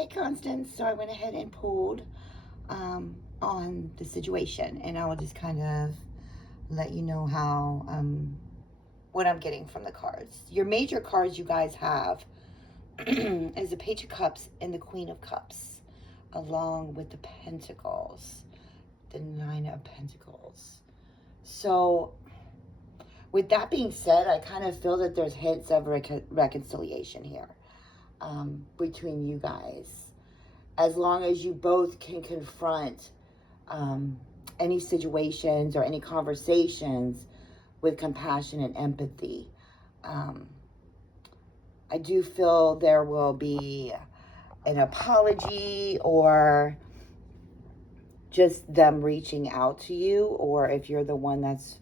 Hey, Constance. So I went ahead and pulled on the situation, and I will just kind of let you know how what I'm getting from the cards. Your major cards you guys have is the Page of Cups and the Queen of Cups, along with the Pentacles, the Nine of Pentacles. So, with that being said, I kind of feel that there's hints of reconciliation here between you guys. As long as you both can confront any situations or any conversations with compassion and empathy. I do feel there will be an apology or just them reaching out to you, or if you're the one that's,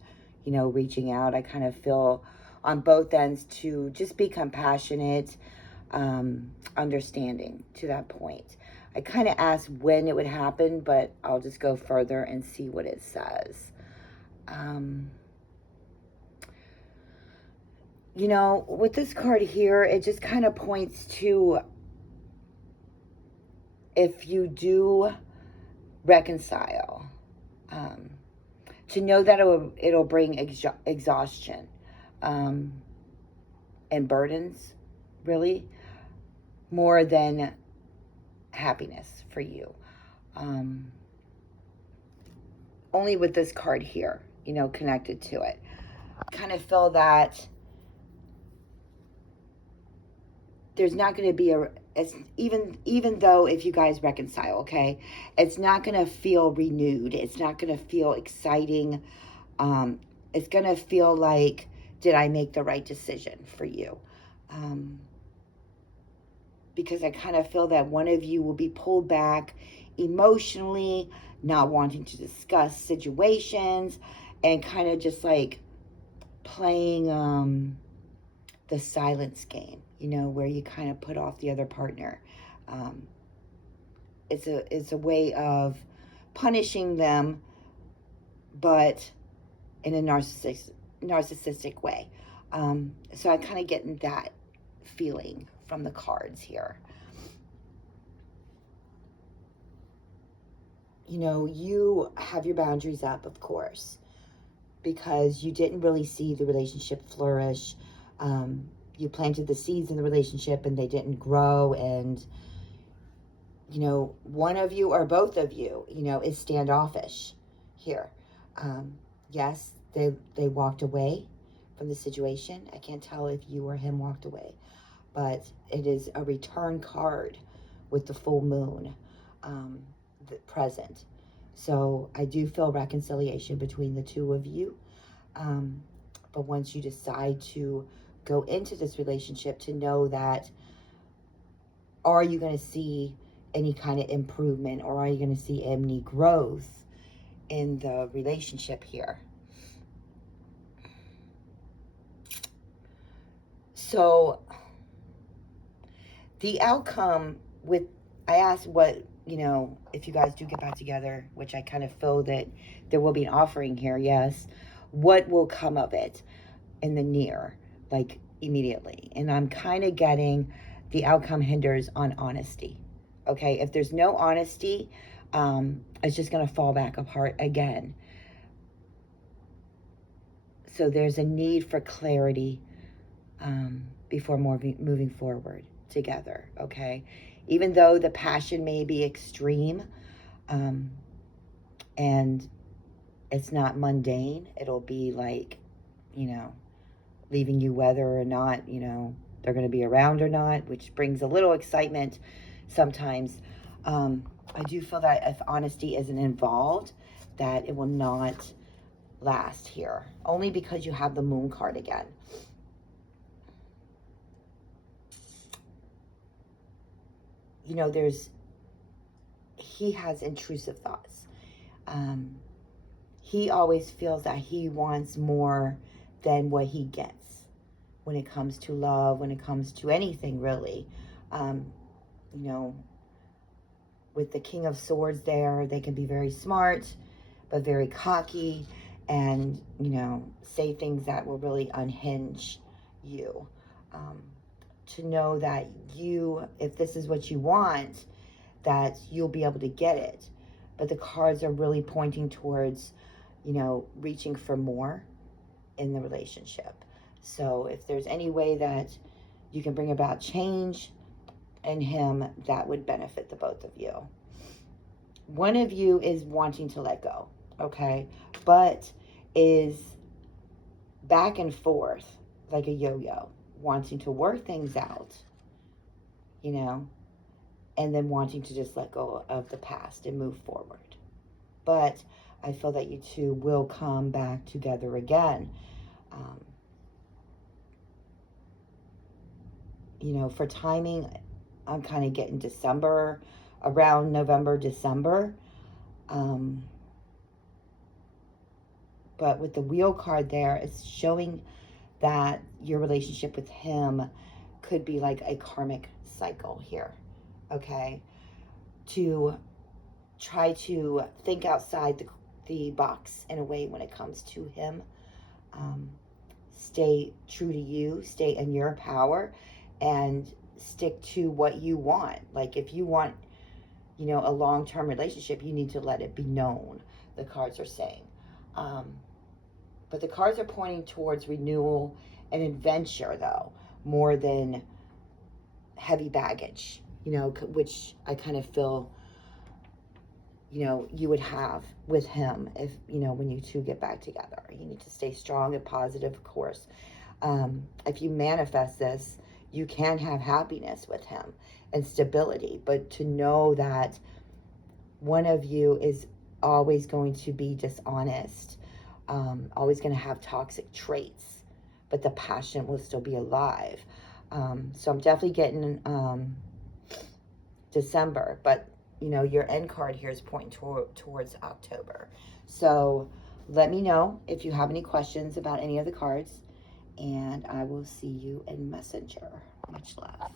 reaching out, I kind of feel on both ends to just be compassionate, understanding to that point. I kind of asked when it would happen, but I'll just go further and see what it says. With this card here, it just kind of points to if you do reconcile, to know that it'll bring exhaustion and burdens, really, more than happiness for you. Only with this card here, connected to it. Kind of feel that there's not going to be even though if you guys reconcile, okay, it's not going to feel renewed. It's not going to feel exciting. It's going to feel like, did I make the right decision for you? Because I kind of feel that one of you will be pulled back emotionally, not wanting to discuss situations, and kind of just like playing the silence game, where you kind of put off the other partner. It's a way of punishing them, but in a narcissistic way. So I kind of get that feeling from the cards here. You have your boundaries up, of course, because you didn't really see the relationship flourish. You planted the seeds in the relationship and they didn't grow, and one of you or both of you is standoffish here. Yes, they walked away from the situation. I can't tell if you or him walked away, but it is a return card with the full moon present. So I do feel reconciliation between the two of you. But once you decide to go into this relationship, to know that, are you going to see any kind of improvement, or are you going to see any growth in the relationship here? So the outcome with, I asked what, if you guys do get back together, which I kind of feel that there will be an offering here, yes, what will come of it in the near, like immediately? And I'm kind of getting the outcome hinders on honesty. Okay, if there's no honesty, it's just going to fall back apart again. So there's a need for clarity before moving forward together, okay? Even though the passion may be extreme, and it's not mundane, it'll be like, leaving you whether or not, they're going to be around or not, which brings a little excitement sometimes. I do feel that if honesty isn't involved, that it will not last here, only because you have the moon card again. He has intrusive thoughts. He always feels that he wants more than what he gets when it comes to love, when it comes to anything, really. With the King of Swords there, they can be very smart, but very cocky, and, say things that will really unhinge you. to know that if this is what you want, that you'll be able to get it. But the cards are really pointing towards, reaching for more in the relationship. So if there's any way that you can bring about change in him, that would benefit the both of you. One of you is wanting to let go, okay? But is back and forth like a yo-yo, wanting to work things out, and then wanting to just let go of the past and move forward. But I feel that you two will come back together again. For timing, I'm kind of getting December, around November, December. But with the Wheel card there, it's showing that your relationship with him could be like a karmic cycle here, okay? To try to think outside the box in a way when it comes to him. Stay true to you, stay in your power, and stick to what you want. Like if you want, a long-term relationship, you need to let it be known, the cards are saying. But the cards are pointing towards renewal and adventure, though, more than heavy baggage, which I kind of feel, you would have with him if, when you two get back together. You need to stay strong and positive, of course. If you manifest this, you can have happiness with him and stability, but to know that one of you is always going to be dishonest, always going to have toxic traits, but the passion will still be alive. So I'm definitely getting December, but your end card here is pointing towards October. So let me know if you have any questions about any of the cards, and I will see you in Messenger. Much love.